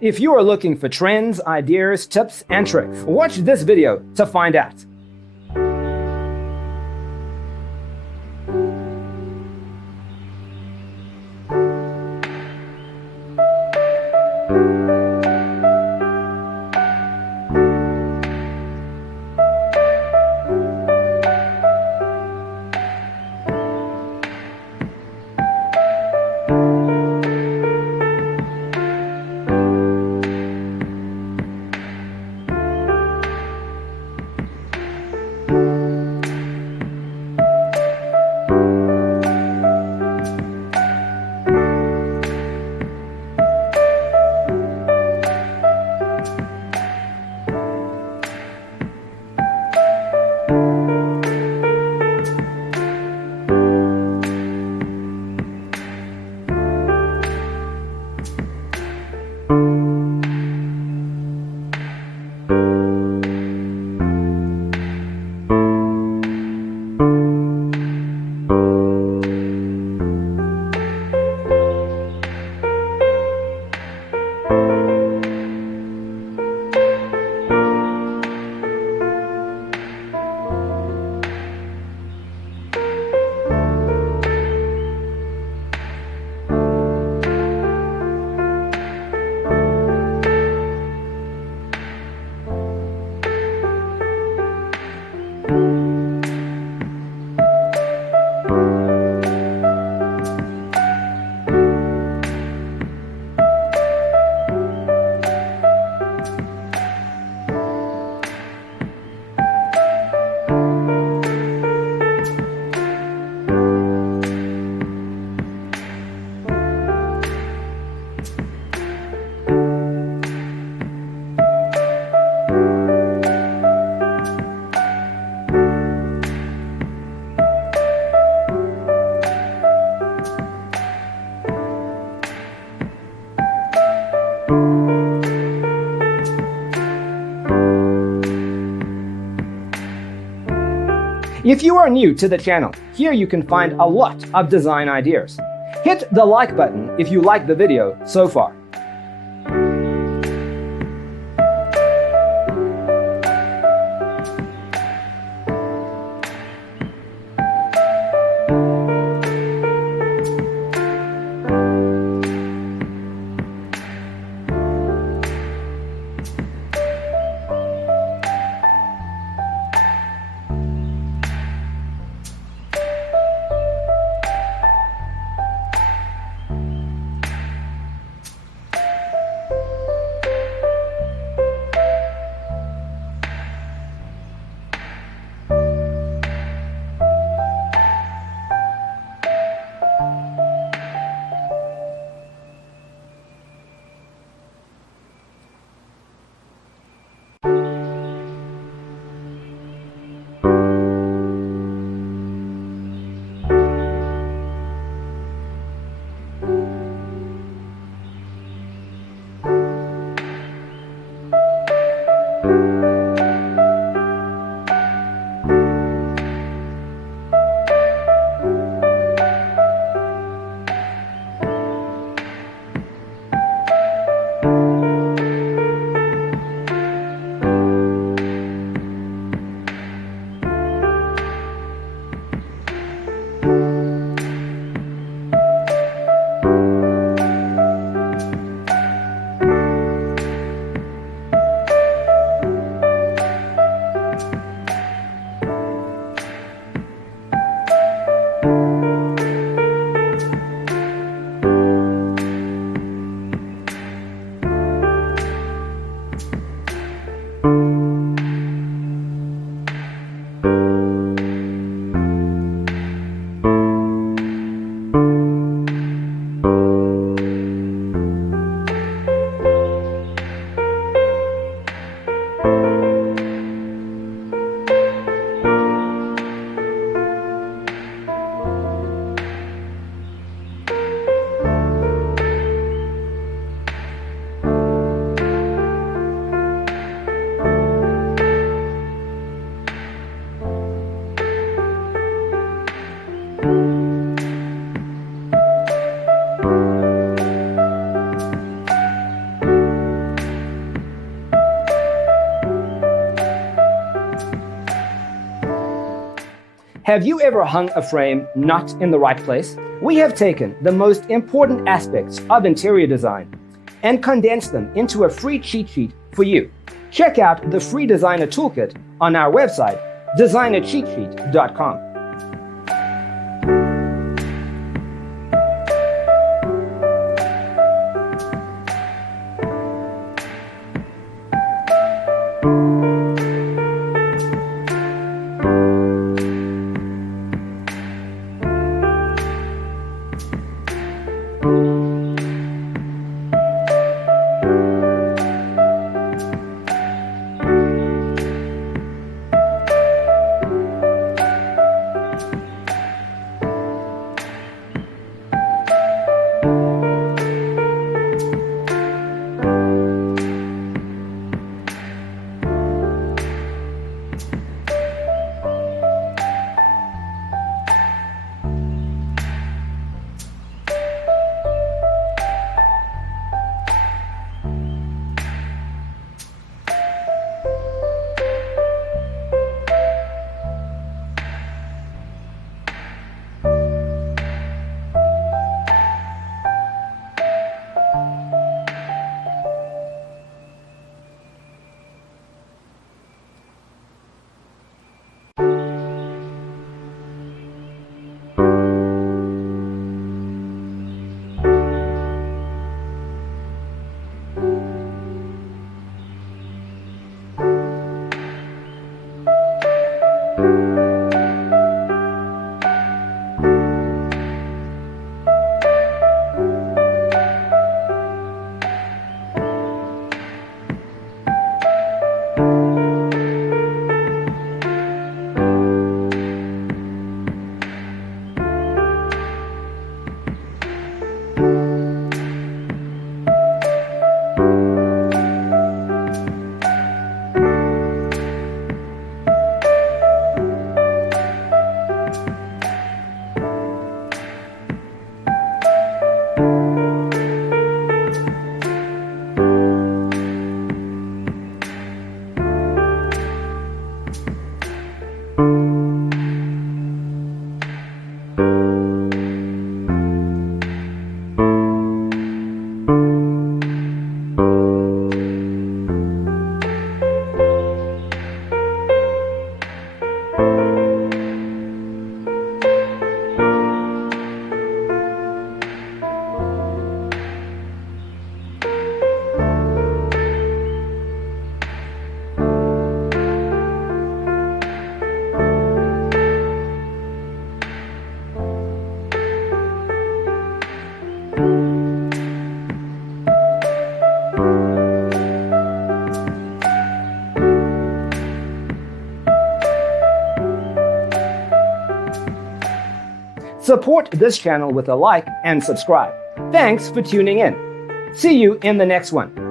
If you are looking for trends, ideas, tips, and tricks, watch this video to find out. If you are new to the channel, here you can find a lot of design ideas. Hit the like button if you like the video so far. Thank you. Have you ever hung a frame not in the right place? We have taken the most important aspects of interior design and condensed them into a free cheat sheet for you. Check out the free designer toolkit on our website, designercheatsheet.com. Support this channel with a like and subscribe. Thanks for tuning in. See you in the next one.